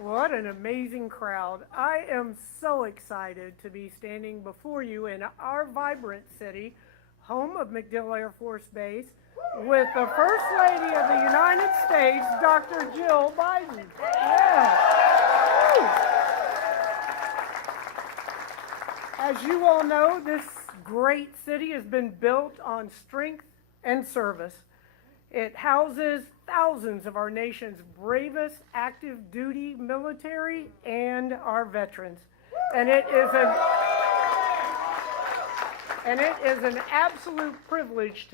What an amazing crowd. I am so excited to be standing before you in our vibrant city, home of MacDill Air Force Base, with the First Lady of the United States, Dr. Jill Biden. Yeah. As you all know, this great city has been built on strength and service. It houses thousands of our nation's bravest active duty military and our veterans. And it is an absolute privilege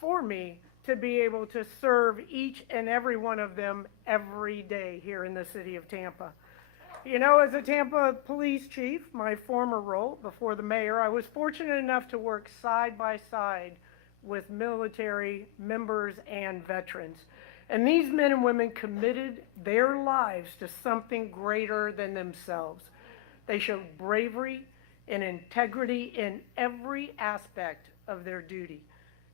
for me, to be able to serve each and every one of them every day here in the city of Tampa. You know, as a Tampa police chief, my former role before the mayor, I was fortunate enough to work side by side with military members and veterans. And these men and women committed their lives to something greater than themselves. They showed bravery and integrity in every aspect of their duty.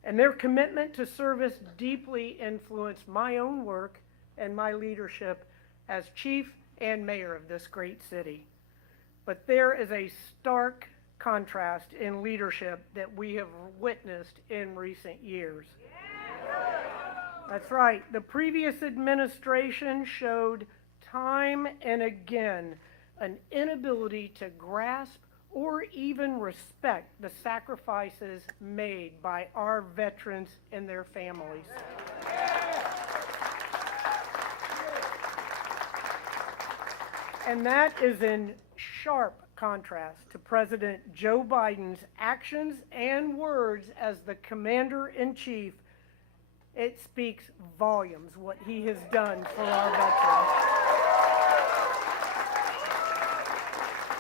And their commitment to service deeply influenced my own work and my leadership as chief and mayor of this great city. But there is a stark contrast in leadership that we have witnessed in recent years. That's right. The previous administration showed time and again an inability to grasp or even respect the sacrifices made by our veterans and their families. And that is in sharp contrast to President Joe Biden's actions and words as the Commander-in-Chief. It speaks volumes what he has done for our veterans.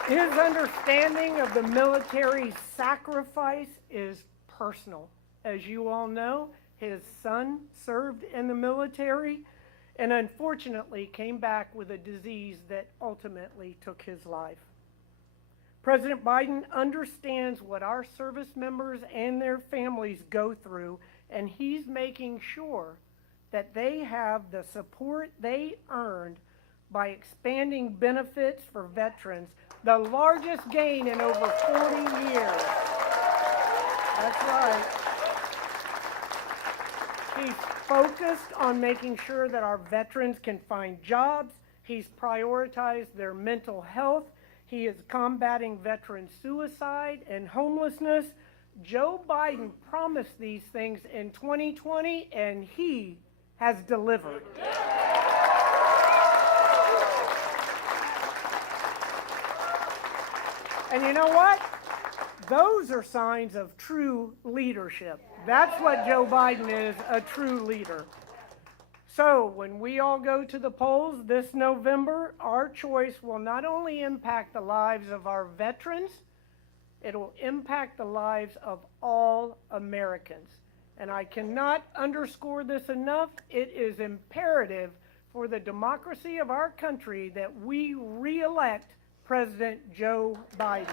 His understanding of the military's sacrifice is personal. As you all know, his son served in the military and unfortunately came back with a disease that ultimately took his life. President Biden understands what our service members and their families go through, and he's making sure that they have the support they earned by expanding benefits for veterans, the largest gain in over 40 years. That's right. He's focused on making sure that our veterans can find jobs. He's prioritized their mental health. He is combating veteran suicide and homelessness. Joe Biden promised these things in 2020, and he has delivered. And you know what? Those are signs of true leadership. That's what Joe Biden is, a true leader. So when we all go to the polls this November, our choice will not only impact the lives of our veterans, it will impact the lives of all Americans. And I cannot underscore this enough. It is imperative for the democracy of our country that we re-elect President Joe Biden.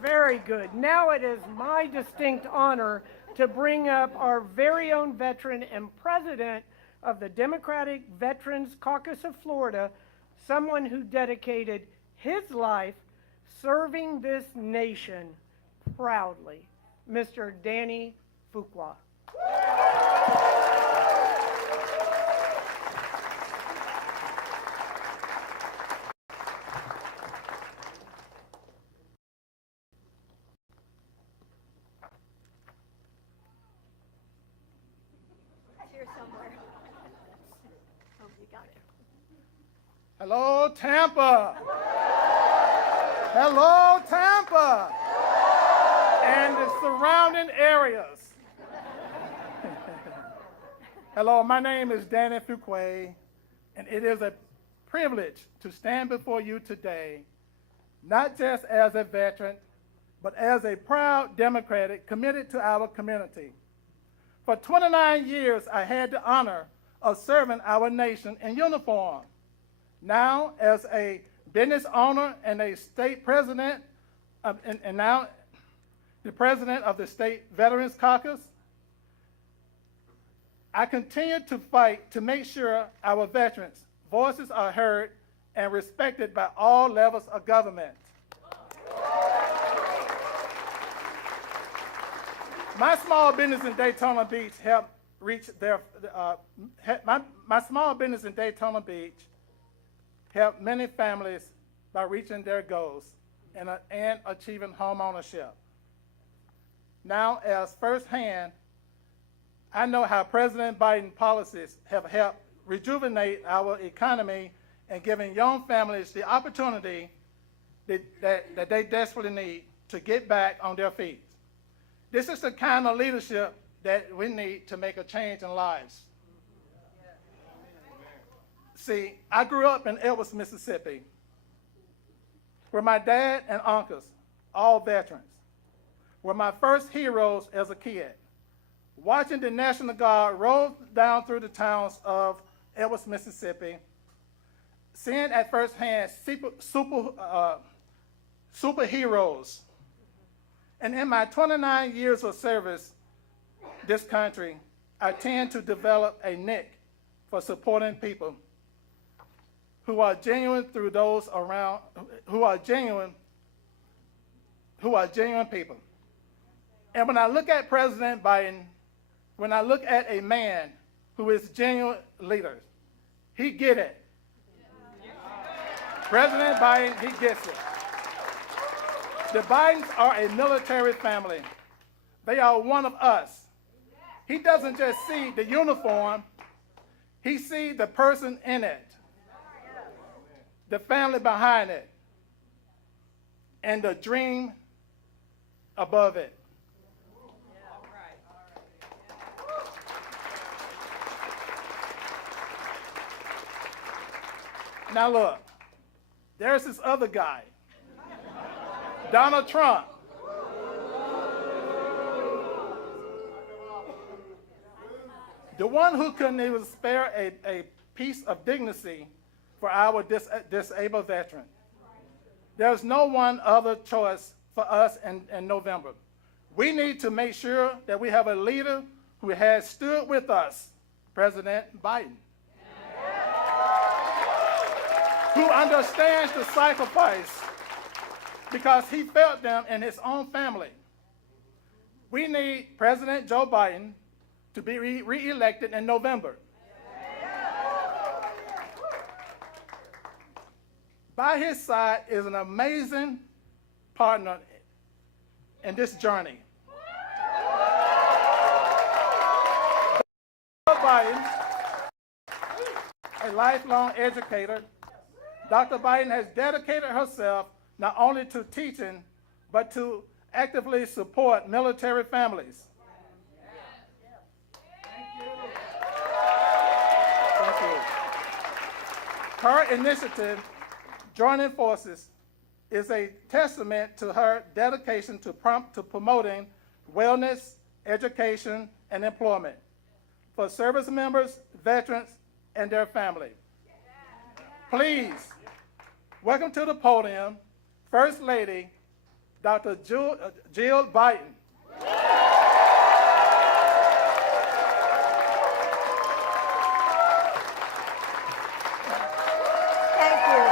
Very good. Now it is my distinct honor to bring up our very own veteran and president of the Democratic Veterans Caucus of Florida, someone who dedicated his life serving this nation proudly, Mr. Danny Fuqua. Somewhere. Oh, you got it. Hello, Tampa. Hello, Tampa. And the surrounding areas. Hello, my name is Danny Fuquay, and it is a privilege to stand before you today, not just as a veteran, but as a proud Democrat committed to our community. For 29 years, I had the honor of serving our nation in uniform. Now, as a business owner and a state president, and now the president of the State Veterans Caucus, I continue to fight to make sure our veterans' voices are heard and respected by all levels of government. My small business in Daytona Beach helped reach their, my small business in Daytona Beach helped many families by reaching their goals and achieving home ownership. Now, as firsthand, I know how President Biden's policies have helped rejuvenate our economy and giving young families the opportunity that they desperately need to get back on their feet. This is the kind of leadership that we need to make a change in lives. See, I grew up in Edwards, Mississippi, where my dad and uncles, all veterans, were my first heroes as a kid. Watching the National Guard roll down through the towns of Edwards, Mississippi, seeing at first hand superheroes. And in my 29 years of service this country, I tend to develop a nick for supporting people who are genuine through those around, who are genuine people. And when I look at President Biden, when I look at a man who is genuine leader, he get it. President Biden, he gets it. The Bidens are a military family. They are one of us. He doesn't just see the uniform, he sees the person in it, the family behind it, and the dream above it. Now look, there's this other guy, Donald Trump. The one who couldn't even spare a piece of dignity for our disabled veteran. There's no one other choice for us in November. We need to make sure that we have a leader who has stood with us, President Biden, who understands the sacrifice because he felt them in his own family. We need President Joe Biden to be re-elected in November. By his side is an amazing partner in this journey. Joe Biden, a lifelong educator, Dr. Biden has dedicated herself not only to teaching, but to actively support military families. Thank you. Her initiative, Joining Forces, is a testament to her dedication to promoting wellness, education, and employment for service members, veterans, and their family. Please, welcome to the podium, First Lady, Dr. Jill Biden. Thank you.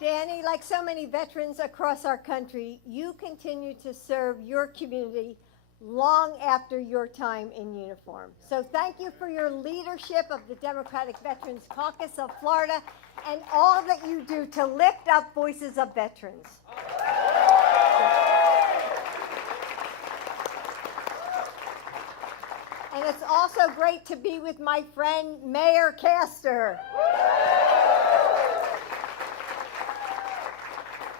Danny, like so many veterans across our country, you continue to serve your community long after your time in uniform. So thank you for your leadership of the Democratic Veterans Caucus of Florida and all that you do to lift up voices of veterans. And it's also great to be with my friend, Mayor Castor.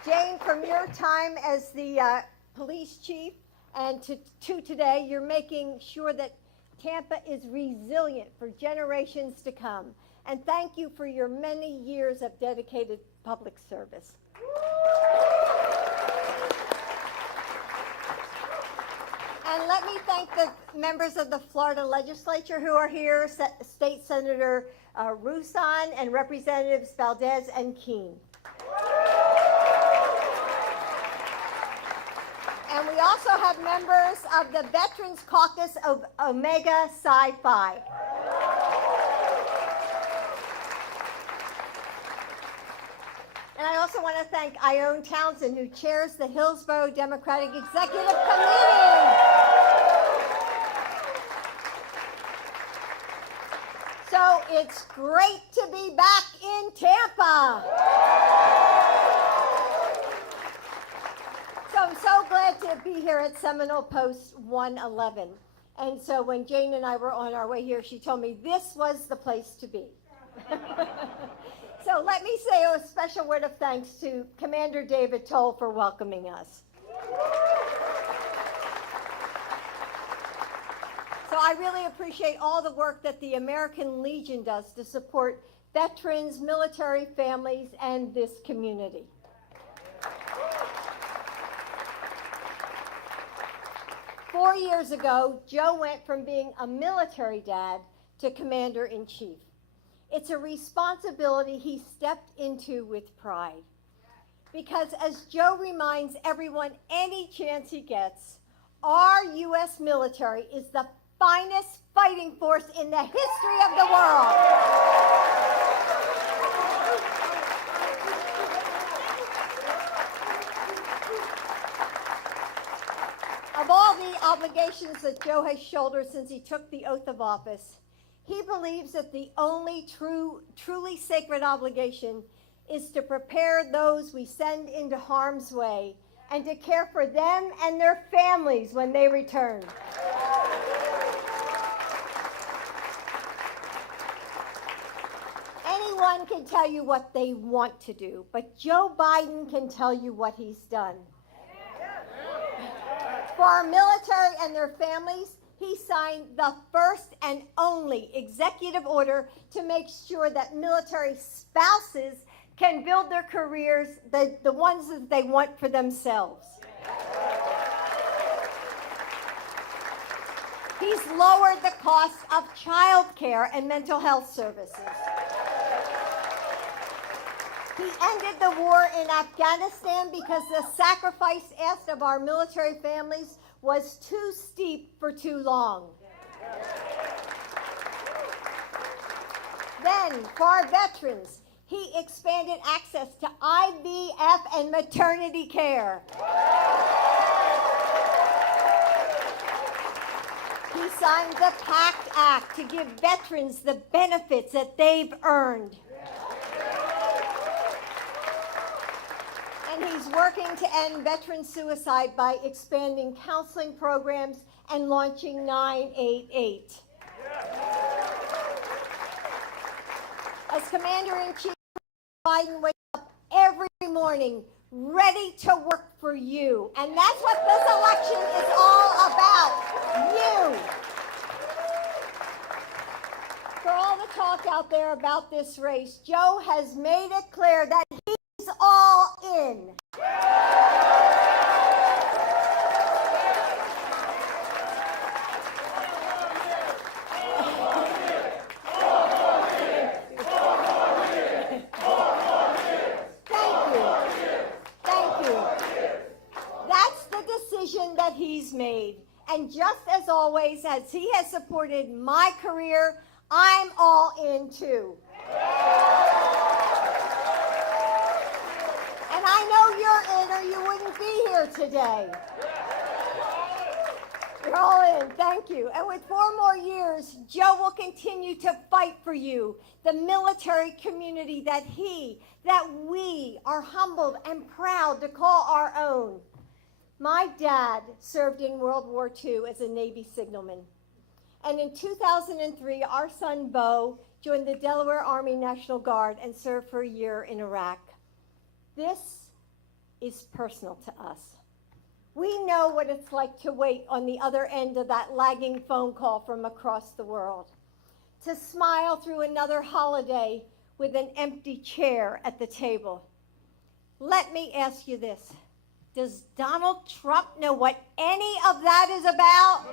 Jane, from your time as the police chief and to today, you're making sure that Tampa is resilient for generations to come. And thank you for your many years of dedicated public service. And let me thank the members of the Florida legislature who are here, State Senator Rouson and Representatives Valdez and Keene. And we also have members of the Veterans Caucus of Omega Psi Phi. And I also want to thank Ione Townsend, who chairs the Hillsborough Democratic Executive Committee. So it's great to be back in Tampa. So I'm so glad to be here at Seminole Post 111. And so when Jane and I were on our way here, she told me this was the place to be. So let me say a special word of thanks to Commander David Toll for welcoming us. So I really appreciate all the work that the American Legion does to support veterans, military families, and this community. Four years ago, Joe went from being a military dad to commander-in-chief. It's a responsibility he stepped into with pride. Because as Joe reminds everyone any chance he gets, our U.S. military is the finest fighting force in the history of the world. Of all the obligations that Joe has shouldered since he took the oath of office, he believes that the only truly sacred obligation is to prepare those we send into harm's way and to care for them and their families when they return. Anyone can tell you what they want to do, but Joe Biden can tell you what he's done. For our military and their families, he signed the first and only executive order to make sure that military spouses can build their careers, the ones that they want for themselves. He's lowered the cost of child care and mental health services. He ended the war in Afghanistan because the sacrifice asked of our military families was too steep for too long. Then, for our veterans, he expanded access to IVF and maternity care. He signed the PACT Act to give veterans the benefits that they've earned. And he's working to end veteran suicide by expanding counseling programs and launching 988. As Commander-in-Chief, Biden wakes up every morning ready to work for you. And that's what this election is all about, you. For all the talk out there about this race, Joe has made it clear that he's all in. That he's made. And just as always, as he has supported my career, I'm all in too. And I know you're in or you wouldn't be here today. You're all in, thank you. And with 4 more years, Joe will continue to fight for you, the military community that we are humbled and proud to call our own. My dad served in World War II as a Navy signalman. And in 2003, our son, Bo, joined the Delaware Army National Guard and served for a year in Iraq. This is personal to us. We know what it's like to wait on the other end of that lagging phone call from across the world, to smile through another holiday with an empty chair at the table, Let me ask you this. Does Donald Trump know what any of that is about?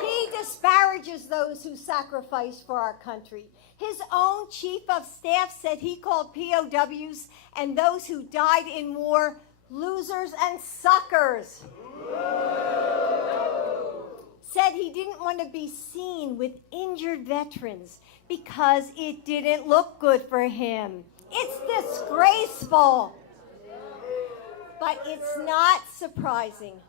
He disparages those who sacrifice for our country. His own chief of staff said he called POWs and those who died in war losers and suckers. Said he didn't want to be seen with injured veterans because it didn't look good for him. It's disgraceful. But it's not surprising.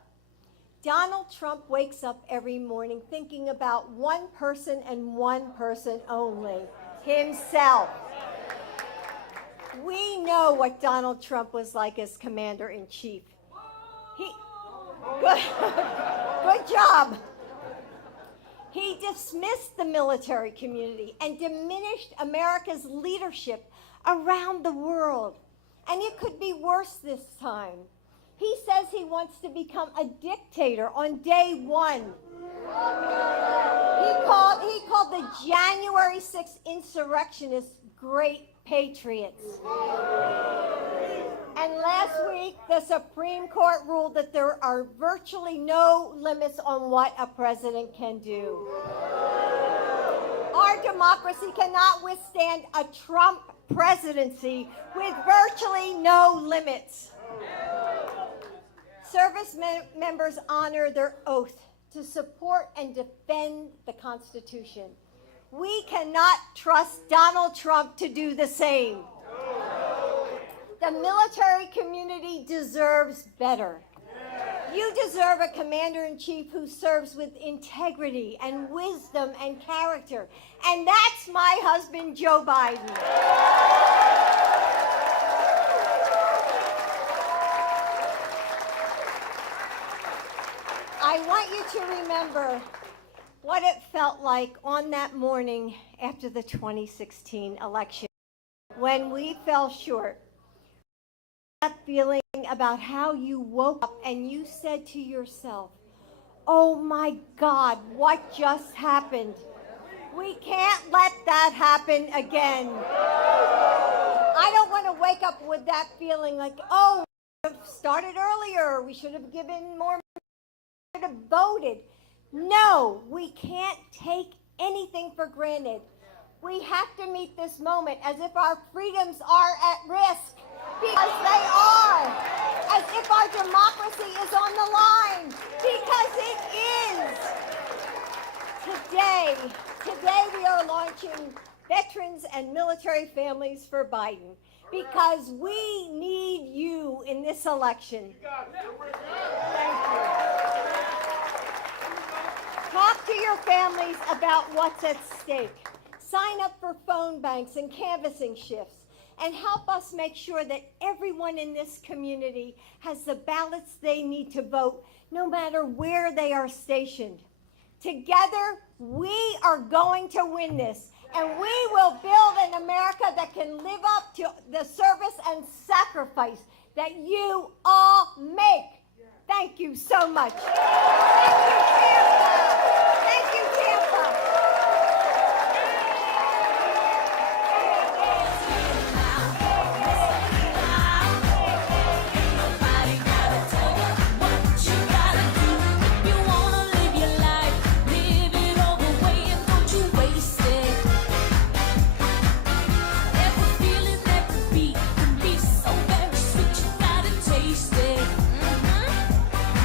Donald Trump wakes up every morning thinking about one person and one person only, himself. We know what Donald Trump was like as commander-in-chief. Good job. He dismissed the military community and diminished America's leadership around the world. And it could be worse this time. He says he wants to become a dictator on day one. He called the January 6th insurrectionists great patriots. And last week, the Supreme Court ruled that there are virtually no limits on what a president can do. Our democracy cannot withstand a Trump presidency with virtually no limits. Service members honor their oath to support and defend the Constitution. We cannot trust Donald Trump to do the same. The military community deserves better. You deserve a commander-in-chief who serves with integrity and wisdom and character. And that's my husband, Joe Biden. I want you to remember what it felt like on that morning after the 2016 election when we fell short. That feeling about how you woke up and you said to yourself, oh my God, what just happened? We can't let that happen again. I don't want to wake up with that feeling like, oh, we should have started earlier. We should have given more, we should have voted. No, we can't take anything for granted. We have to meet this moment as if our freedoms are at risk. Because they are. As if our democracy is on the line. Because it is. Today we are launching Veterans and Military Families for Biden. Because we need you in this election. Thank you. Talk to your families about what's at stake. Sign up for phone banks and canvassing shifts. And help us make sure that everyone in this community has the ballots they need to vote, no matter where they are stationed. Together, we are going to win this, and we will build an America that can live up to the service and sacrifice that you all make. Thank you so much. Thank you, Tampa.